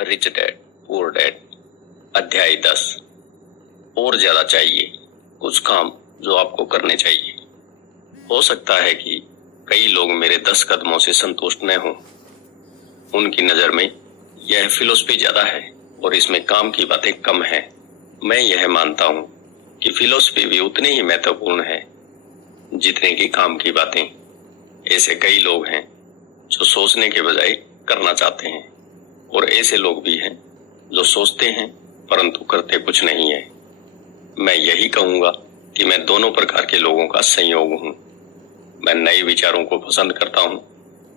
Rich dad poor dad अध्याय 10। और ज्यादा चाहिए, कुछ काम जो आपको करने चाहिए। हो सकता है कि कई लोग मेरे 10 कदमों से संतुष्ट न हों। उनकी नजर में यह फिलॉसफी ज्यादा है और इसमें काम की बातें कम है। मैं यह मानता हूँ कि फिलॉसफी भी उतनी ही महत्वपूर्ण है जितने की काम की बातें। ऐसे कई लोग हैं जो सोचने के बजाय करना चाहते हैं, और ऐसे लोग भी हैं जो सोचते हैं परंतु करते कुछ नहीं है। मैं यही कहूंगा कि मैं दोनों प्रकार के लोगों का संयोग हूँ। मैं नए विचारों को पसंद करता हूँ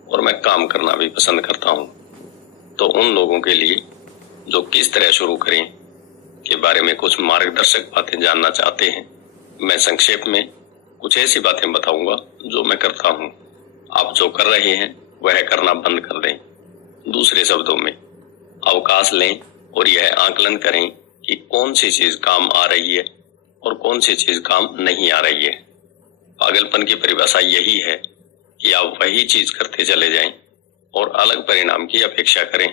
और मैं काम करना भी पसंद करता हूँ। तो उन लोगों के लिए जो किस तरह शुरू करें के बारे में कुछ मार्गदर्शक बातें जानना चाहते हैं, मैं संक्षेप में कुछ ऐसी बातें बताऊंगा जो मैं करता हूँ। आप जो कर रहे हैं वह करना बंद कर दें। दूसरे शब्दों में, अवकाश लें और यह आकलन करें कि कौन सी चीज काम आ रही है और कौन सी चीज काम नहीं आ रही है। पागलपन की परिभाषा यही है कि आप वही चीज करते चले जाएं और अलग परिणाम की अपेक्षा करें।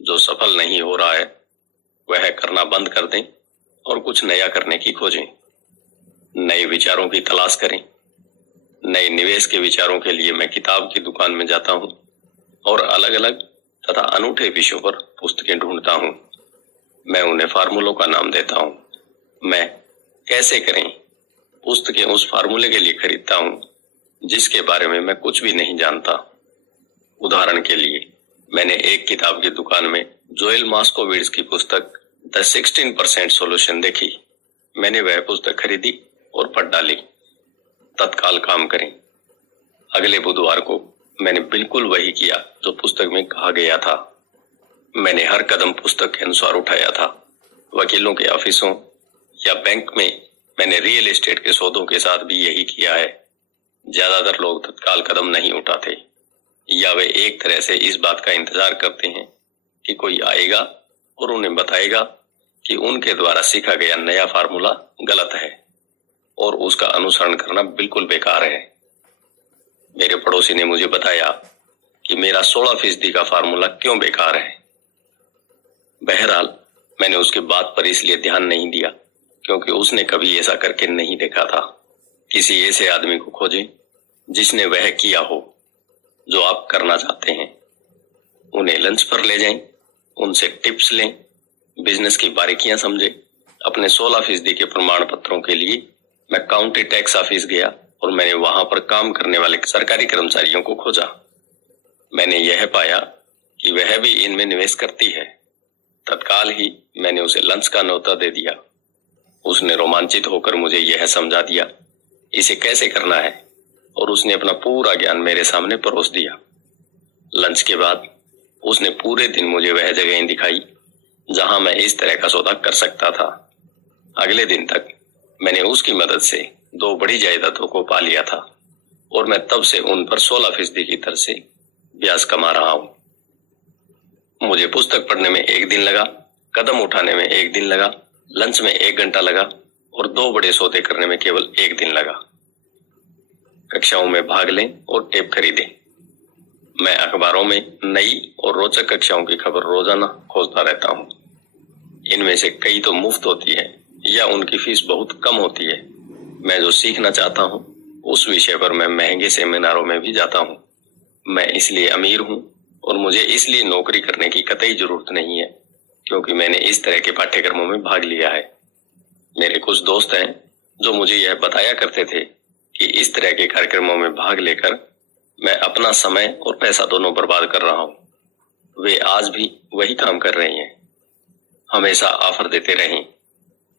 जो सफल नहीं हो रहा है वह करना बंद कर दें और कुछ नया करने की खोजें। नए विचारों की तलाश करें। नए निवेश के विचारों के लिए मैं किताब की दुकान में जाता हूँ और अलग अलग तथा अनूठे विषयों पर पुस्तकें ढूंढता हूँ। मैं उन्हें फार्मूलों का नाम देता हूँ। मैं कैसे करें पुस्तकें उस फार्मूले के लिए खरीदता हूँ जिसके बारे में मैं कुछ भी नहीं जानता। उदाहरण के लिए, मैंने एक किताब की दुकान में जोएल मास्कोविट्ज की पुस्तक द 16% सॉल्यूशन देखी। मैंने वह पुस्तक खरीदी और पढ़ डाली। तत्काल काम करें। अगले बुधवार को मैंने बिल्कुल वही किया जो पुस्तक में कहा गया था। मैंने हर कदम पुस्तक के अनुसार उठाया था। वकीलों के ऑफिसों या बैंक में मैंने रियल एस्टेट के सौदों के साथ भी यही किया है। ज्यादातर लोग तत्काल कदम नहीं उठाते, या वे एक तरह से इस बात का इंतजार करते हैं कि कोई आएगा और उन्हें बताएगा कि उनके द्वारा सीखा गया नया फार्मूला गलत है और उसका अनुसरण करना बिल्कुल बेकार है। मेरे पड़ोसी ने मुझे बताया कि मेरा 16% का फार्मूला क्यों बेकार है। बहरहाल, मैंने उसकी बात पर इसलिए ध्यान नहीं दिया क्योंकि उसने कभी ऐसा करके नहीं देखा था। किसी ऐसे आदमी को खोजें जिसने वह किया हो जो आप करना चाहते हैं। उन्हें लंच पर ले जाएं, उनसे टिप्स लें, बिजनेस की बारीकियां समझें। अपने 16% के प्रमाण पत्रों के लिए मैं काउंटी टैक्स ऑफिस गया और मैंने वहां पर काम करने वाले सरकारी कर्मचारियों को खोजा। मैंने यह पाया कि वह भी इनमें निवेश करती है। तत्काल ही मैंने उसे लंच का न्योता दे दिया। उसने रोमांचित होकर मुझे यह समझा दिया इसे कैसे करना है और उसने अपना पूरा ज्ञान मेरे सामने परोस दिया। लंच के बाद उसने पूरे दिन मुझे वह जगहें दिखाई जहां मैं इस तरह का सौदा कर सकता था। अगले दिन तक मैंने उसकी मदद से 2 बड़ी जायदादों को पा लिया था और मैं तब से उन पर 16% की दर से ब्याज कमा रहा हूं। मुझे पुस्तक पढ़ने में 1 दिन लगा, कदम उठाने में 1 दिन लगा, लंच में 1 घंटा लगा और 2 बड़े सौदे करने में केवल 1 दिन लगा। कक्षाओं में भाग लें और टेप खरीदें। मैं अखबारों में नई और रोचक कक्षाओं की खबर रोजाना खोजता रहता हूँ। इनमें से कई तो मुफ्त होती है या उनकी फीस बहुत कम होती है। मैं जो सीखना चाहता हूँ उस विषय पर मैं महंगे सेमिनारों में भी जाता हूँ। मैं इसलिए अमीर हूँ और मुझे इसलिए नौकरी करने की कतई जरूरत नहीं है क्योंकि मैंने इस तरह के पाठ्यक्रमों में भाग लिया है। मेरे कुछ दोस्त हैं जो मुझे यह बताया करते थे कि इस तरह के कार्यक्रमों में भाग लेकर मैं अपना समय और पैसा दोनों बर्बाद कर रहा हूँ। वे आज भी वही काम कर रही हैं। हमेशा ऑफर देते रहें।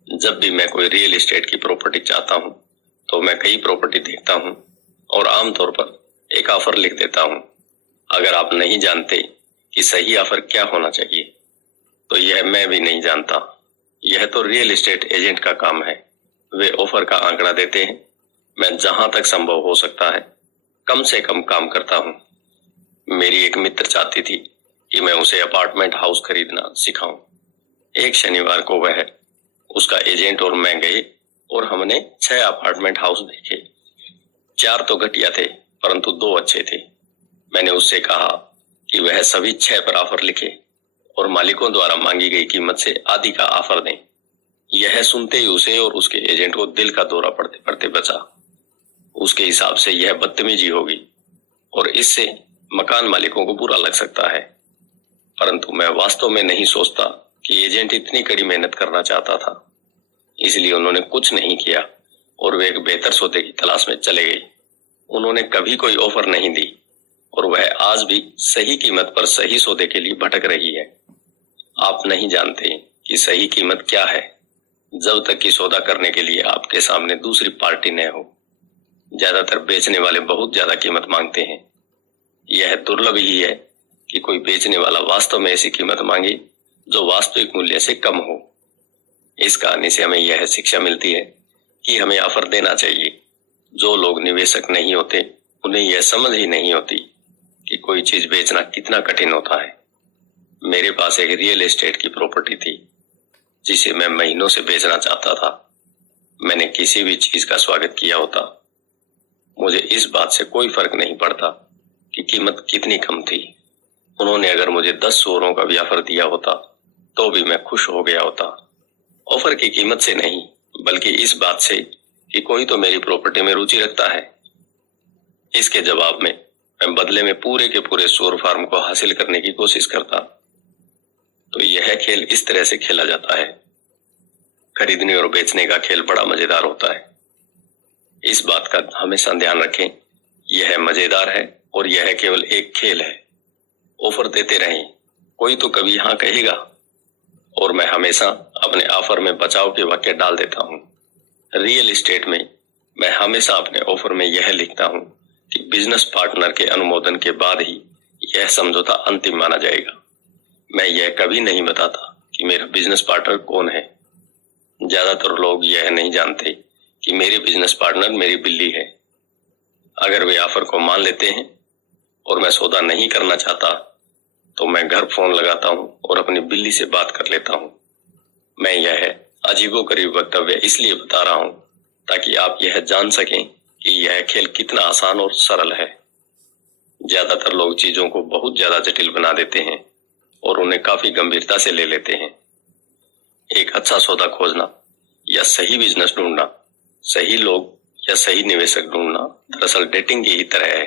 जब भी मैं कोई रियल एस्टेट की प्रॉपर्टी चाहता हूँ तो मैं कई प्रॉपर्टी देखता हूँ और आमतौर पर एक ऑफर लिख देता हूँ। अगर आप नहीं जानते कि सही ऑफर क्या होना चाहिए तो यह मैं भी नहीं जानता। यह तो रियल एस्टेट एजेंट का काम है। वे ऑफर का आंकड़ा देते हैं। मैं जहां तक संभव हो सकता है कम से कम काम करता हूँ। मेरी एक मित्र चाहती थी कि मैं उसे अपार्टमेंट हाउस खरीदना सिखाऊं। एक शनिवार को वह, उसका एजेंट और मैं गए और हमने 6 अपार्टमेंट हाउस देखे। 4 तो घटिया थे परंतु 2 अच्छे थे। मैंने उससे कहा कि वह सभी 6 पर ऑफर लिखे और मालिकों द्वारा मांगी गई कीमत से आधी का ऑफर दें। यह सुनते ही उसे और उसके एजेंट को दिल का दौरा पड़ते पड़ते बचा। उसके हिसाब से यह बदतमीजी होगी और इससे मकान मालिकों को बुरा लग सकता है, परंतु मैं वास्तव में नहीं सोचता कि एजेंट इतनी कड़ी मेहनत करना चाहता था। इसलिए उन्होंने कुछ नहीं किया और वे एक बेहतर सौदे की तलाश में चले गए। उन्होंने कभी कोई ऑफर नहीं दी और वह आज भी सही कीमत पर सही सौदे के लिए भटक रही है। आप नहीं जानते कि सही कीमत क्या है जब तक कि सौदा करने के लिए आपके सामने दूसरी पार्टी न हो। ज्यादातर बेचने वाले बहुत ज्यादा कीमत मांगते हैं। यह दुर्लभ ही है कि कोई बेचने वाला वास्तव में ऐसी कीमत मांगे जो वास्तविक मूल्य से कम हो। इस कहानी से हमें यह शिक्षा मिलती है कि हमें ऑफर देना चाहिए। जो लोग निवेशक नहीं होते उन्हें यह समझ ही नहीं होती कि कोई चीज बेचना कितना कठिन होता है। मेरे पास एक रियल एस्टेट की प्रॉपर्टी थी जिसे मैं महीनों से बेचना चाहता था। मैंने किसी भी चीज का स्वागत किया होता। मुझे इस बात से कोई फर्क नहीं पड़ता कि कीमत कितनी कम थी। उन्होंने अगर मुझे 10 सूअरों का भी ऑफर दिया होता तो भी मैं खुश हो गया होता। ऑफर की कीमत से नहीं, बल्कि इस बात से कि कोई तो मेरी प्रॉपर्टी में रुचि रखता है। इसके जवाब में मैं बदले में पूरे के पूरे सूअर फार्म को हासिल करने की कोशिश करता। तो यह खेल इस तरह से खेला जाता है। खरीदने और बेचने का खेल बड़ा मजेदार होता है। इस बात का हमेशा ध्यान रखें, यह मजेदार है और यह केवल एक खेल है। ऑफर देते रहें, कोई तो कभी हाँ कहेगा। और मैं हमेशा अपने ऑफर में बचाव के वाक्य डाल देता हूँ। रियल एस्टेट में मैं हमेशा अपने ऑफर में यह लिखता हूँ कि बिजनेस पार्टनर के अनुमोदन के बाद ही यह समझौता अंतिम माना जाएगा। मैं यह कभी नहीं बताता कि मेरा बिजनेस पार्टनर कौन है। ज्यादातर लोग यह नहीं जानते कि मेरे बिजनेस पार्टनर मेरी बिल्ली है। अगर वे ऑफर को मान लेते हैं और मैं सौदा नहीं करना चाहता तो मैं घर फोन लगाता हूं और अपनी बिल्ली से बात कर लेता हूं। मैं यह अजीबोगरीब वक्तव्य इसलिए बता रहा हूं ताकि आप यह जान सकें कि यह खेल कितना आसान और सरल है। ज्यादातर लोग चीजों को बहुत ज्यादा जटिल बना देते हैं और उन्हें काफी गंभीरता से ले लेते हैं। एक अच्छा सौदा खोजना या सही बिजनेस ढूंढना, सही लोग या सही निवेशक ढूंढना दरअसल डेटिंग की ही तरह है।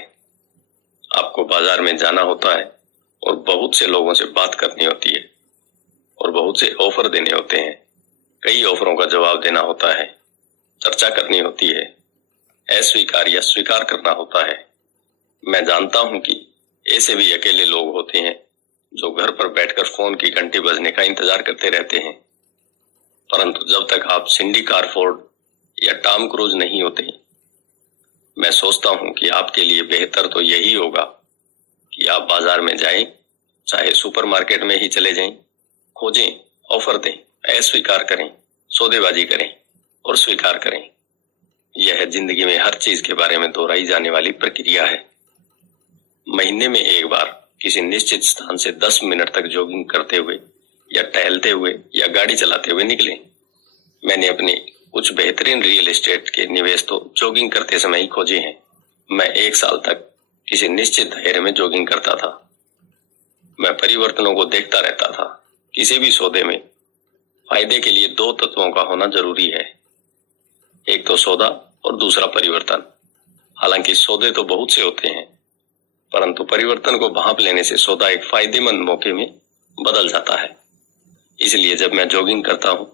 आपको बाजार में जाना होता है और बहुत से लोगों से बात करनी होती है और बहुत से ऑफर देने होते हैं। कई ऑफरों का जवाब देना होता है, चर्चा करनी होती है, अस्वीकार या स्वीकार करना होता है। मैं जानता हूं कि ऐसे भी अकेले लोग होते हैं जो घर पर बैठकर फोन की घंटी बजने का इंतजार करते रहते हैं, परंतु जब तक आप सिंडी कारफोर्ड या टॉम क्रूज नहीं होते, मैं सोचता हूं कि आपके लिए बेहतर तो यही होगा कि आप बाजार में जाएं, चाहे सुपरमार्केट में ही चले जाएं, खोजें, ऑफर दें, अस्वीकार करें, सौदेबाजी करें और स्वीकार करें। यह जिंदगी में हर चीज के बारे में दोहराई जाने वाली प्रक्रिया है। महीने में एक बार किसी निश्चित स्थान से 10 मिनट तक जॉगिंग करते हुए या टहलते हुए या गाड़ी चलाते हुए निकलें। मैंने अपने कुछ बेहतरीन रियल एस्टेट के निवेश तो जॉगिंग करते समय ही खोजे हैं। मैं 1 साल तक किसी निश्चित दायरे में जॉगिंग करता था। मैं परिवर्तनों को देखता रहता था। किसी भी सौदे में फायदे के लिए 2 तत्वों का होना जरूरी है, एक तो सौदा और दूसरा परिवर्तन। हालांकि सौदे तो बहुत से होते हैं, परंतु परिवर्तन को भांप लेने से सौदा एक फायदेमंद मौके में बदल जाता है। इसलिए जब मैं जॉगिंग करता हूं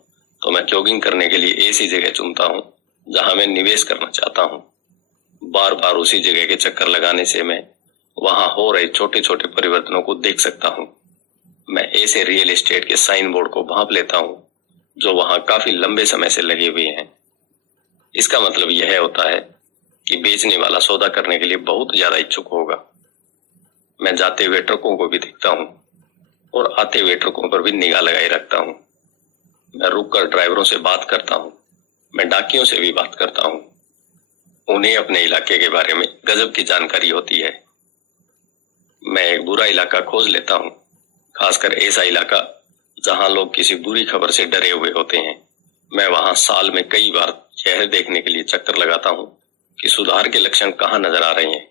तो मैं जॉगिंग करने के लिए ऐसी जगह चुनता हूं जहां मैं निवेश करना चाहता हूं। बार बार उसी जगह के चक्कर लगाने से मैं वहां हो रहे छोटे छोटे परिवर्तनों को देख सकता हूं। मैं ऐसे रियल एस्टेट के साइन बोर्ड को भांप लेता हूं जो वहां काफी लंबे समय से लगे हुए हैं। इसका मतलब यह होता है कि बेचने वाला सौदा करने के लिए बहुत ज्यादा इच्छुक होगा। मैं जाते हुए ट्रकों को भी देखता हूं और आते हुए ट्रकों पर भी निगाह लगाए रखता हूं। मैं रुककर ड्राइवरों से बात करता हूं। मैं डाकियों से भी बात करता हूं। उन्हें अपने इलाके के बारे में गजब की जानकारी होती है। मैं एक बुरा इलाका खोज लेता हूं, खासकर ऐसा इलाका जहां लोग किसी बुरी खबर से डरे हुए होते हैं। मैं वहां साल में कई बार यह देखने के लिए चक्कर लगाता हूं कि सुधार के लक्षण कहां नजर आ रहे हैं।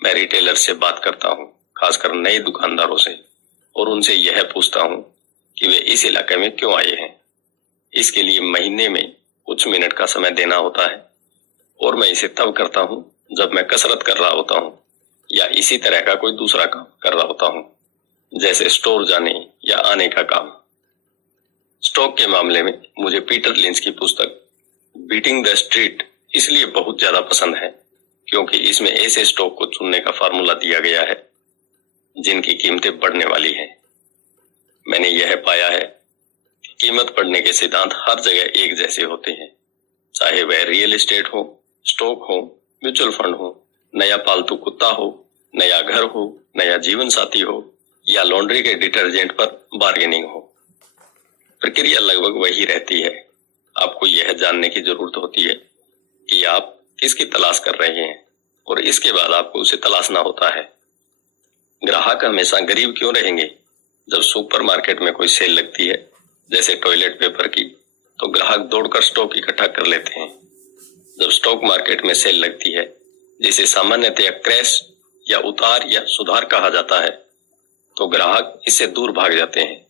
मैं रिटेलर से बात करता हूं, खासकर नए दुकानदारों से, और उनसे यह पूछता हूँ कि वे इस इलाके में क्यों आए हैं। इसके लिए महीने में कुछ मिनट का समय देना होता है और मैं इसे तब करता हूँ जब मैं कसरत कर रहा होता हूँ या इसी तरह का कोई दूसरा काम कर रहा होता हूँ, जैसे स्टोर जाने या आने का काम। स्टॉक के मामले में मुझे पीटर लिंच की पुस्तक बीटिंग द स्ट्रीट इसलिए बहुत ज्यादा पसंद है क्योंकि इसमें ऐसे स्टॉक को चुनने का फार्मूला दिया गया है जिनकी कीमतें बढ़ने वाली हैं। मैंने यह पाया है कि कीमत बढ़ने के सिद्धांत हर जगह एक जैसे होते हैं, चाहे वह रियल एस्टेट हो, स्टॉक हो, म्यूचुअल फंड हो, नया पालतू कुत्ता हो, नया घर हो, नया जीवन साथी हो या लॉन्ड्री के डिटर्जेंट पर बार्गेनिंग हो। प्रक्रिया लगभग वही रहती है। आपको यह जानने की जरूरत होती है कि आप किसकी तलाश कर रहे हैं और इसके बाद आपको उसे तलाशना होता है। ग्राहक हमेशा गरीब क्यों रहेंगे? जब सुपरमार्केट में कोई सेल लगती है, जैसे टॉयलेट पेपर की, तो ग्राहक दौड़कर स्टॉक इकट्ठा कर लेते हैं। जब स्टॉक मार्केट में सेल लगती है, जिसे सामान्यतया क्रैश या उतार या सुधार कहा जाता है, तो ग्राहक इससे दूर भाग जाते हैं।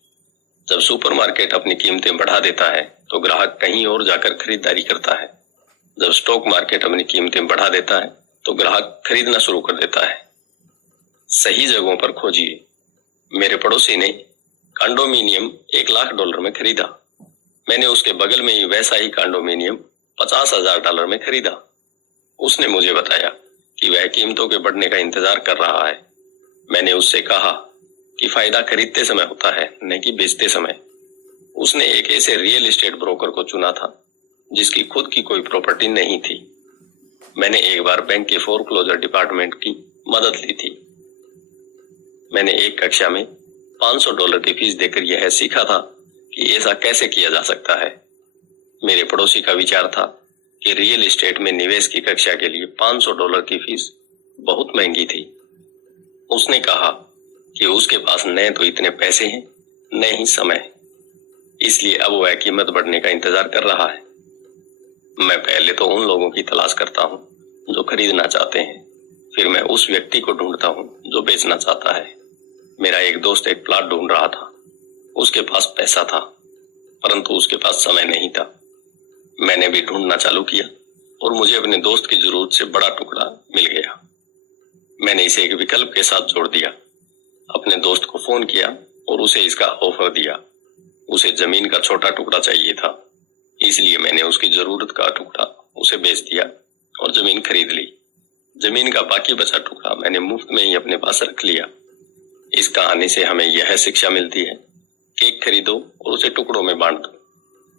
जब सुपरमार्केट अपनी कीमतें बढ़ा देता है, तो ग्राहक कहीं और जाकर खरीदारी करता है। जब स्टॉक मार्केट अपनी कीमतें बढ़ा देता है, तो ग्राहक खरीदना शुरू कर देता है। सही जगहों पर खोजिए। मेरे पड़ोसी ने कंडोमिनियम $1,00,000 में खरीदा। मैंने उसके बगल में ही वैसा ही कंडोमिनियम $50,000 में खरीदा। उसने मुझे बताया कि वह कीमतों के बढ़ने का इंतजार कर रहा है। मैंने उससे कहा कि फायदा खरीदते समय होता है, न कि बेचते समय। उसने एक ऐसे रियल एस्टेट ब्रोकर को चुना था जिसकी खुद की कोई प्रॉपर्टी नहीं थी। मैंने एक बार बैंक के फोरक्लोजर डिपार्टमेंट की मदद ली थी। मैंने एक कक्षा में $500 की फीस देकर यह सीखा था कि ऐसा कैसे किया जा सकता है। मेरे पड़ोसी का विचार था कि रियल एस्टेट में निवेश की कक्षा के लिए $500 की फीस बहुत महंगी थी। उसने कहा कि उसके पास न तो इतने पैसे हैं, न ही समय, इसलिए अब वह कीमत बढ़ने का इंतजार कर रहा है। मैं पहले तो उन लोगों की तलाश करता हूँ जो खरीदना चाहते हैं, फिर मैं उस व्यक्ति को ढूंढता हूँ जो बेचना चाहता है। मेरा एक दोस्त एक प्लॉट ढूंढ रहा था। उसके पास पैसा था, परंतु उसके पास समय नहीं था। मैंने भी ढूंढना चालू किया और मुझे अपने दोस्त की जरूरत से बड़ा टुकड़ा मिल गया। मैंने इसे एक विकल्प के साथ जोड़ दिया। अपने दोस्त को फोन किया और उसे इसका ऑफर दिया। उसे जमीन का छोटा टुकड़ा चाहिए था, इसलिए मैंने उसकी जरूरत का टुकड़ा उसे बेच दिया और जमीन खरीद ली। जमीन का बाकी बचा टुकड़ा मैंने मुफ्त में ही अपने पास रख लिया। इस कहानी से हमें यह शिक्षा मिलती है कि केक खरीदो और उसे टुकड़ों में बांट दो।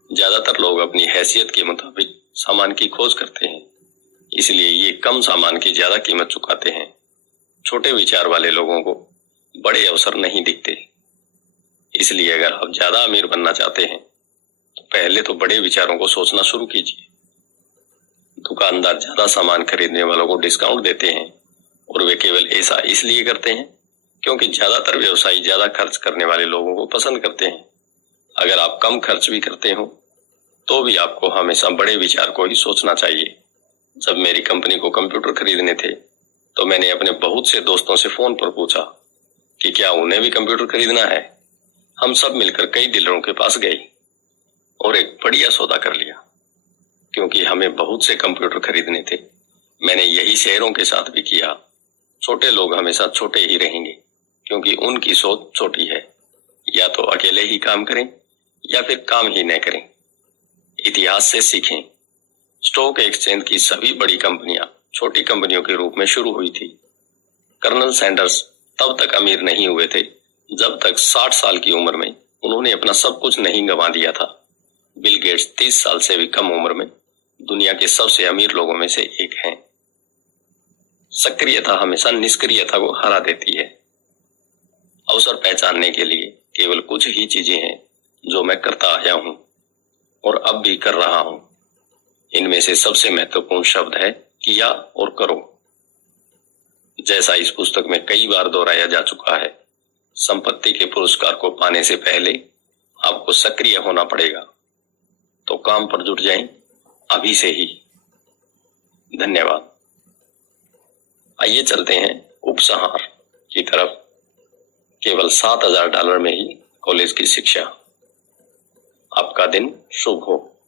ज्यादातर लोग अपनी हैसियत के मुताबिक सामान की खोज करते हैं, इसलिए ये कम सामान की ज्यादा कीमत चुकाते हैं। छोटे विचार वाले लोगों को बड़े अवसर नहीं दिखते। इसलिए अगर आप ज्यादा अमीर बनना चाहते हैं तो पहले तो बड़े विचारों को सोचना शुरू कीजिए। दुकानदार ज्यादा सामान खरीदने वालों को डिस्काउंट देते हैं और वे केवल ऐसा इसलिए करते हैं क्योंकि ज्यादातर व्यवसायी ज्यादा खर्च करने वाले लोगों को पसंद करते हैं। अगर आप कम खर्च भी करते हो तो भी आपको हमेशा बड़े विचार को ही सोचना चाहिए। जब मेरी कंपनी को कंप्यूटर खरीदने थे तो मैंने अपने बहुत से दोस्तों से फोन पर पूछा कि क्या उन्हें भी कंप्यूटर खरीदना है। हम सब मिलकर कई डीलरों के पास गए और एक बढ़िया सौदा कर लिया। क्योंकि हमें बहुत से कंप्यूटर खरीदने थे, मैंने यही शेयरों के साथ भी किया। छोटे लोग हमेशा छोटे ही रहेंगे क्योंकि उनकी सोच छोटी है। या तो अकेले ही काम करें या फिर काम ही न करें। इतिहास से सीखें। स्टॉक एक्सचेंज की सभी बड़ी कंपनियां छोटी कंपनियों के रूप में शुरू हुई थी। कर्नल सैंडर्स तब तक अमीर नहीं हुए थे जब तक 60 साल की उम्र में उन्होंने अपना सब कुछ नहीं गंवा दिया था। बिल गेट्स 30 साल से भी कम उम्र में दुनिया के सबसे अमीर लोगों में से एक हैं। सक्रियता हमेशा निष्क्रियता को हरा देती है। अवसर पहचानने के लिए केवल कुछ ही चीजें हैं जो मैं करता आया हूं और अब भी कर रहा हूं। इनमें से सबसे महत्वपूर्ण शब्द है किया और करो। जैसा इस पुस्तक में कई बार दोहराया जा चुका है, संपत्ति के पुरस्कार को पाने से पहले आपको सक्रिय होना पड़ेगा। तो काम पर जुट जाएं अभी से ही। धन्यवाद। आइए चलते हैं उपसंहार की तरफ। केवल $7,000 में ही कॉलेज की शिक्षा। आपका दिन शुभ हो।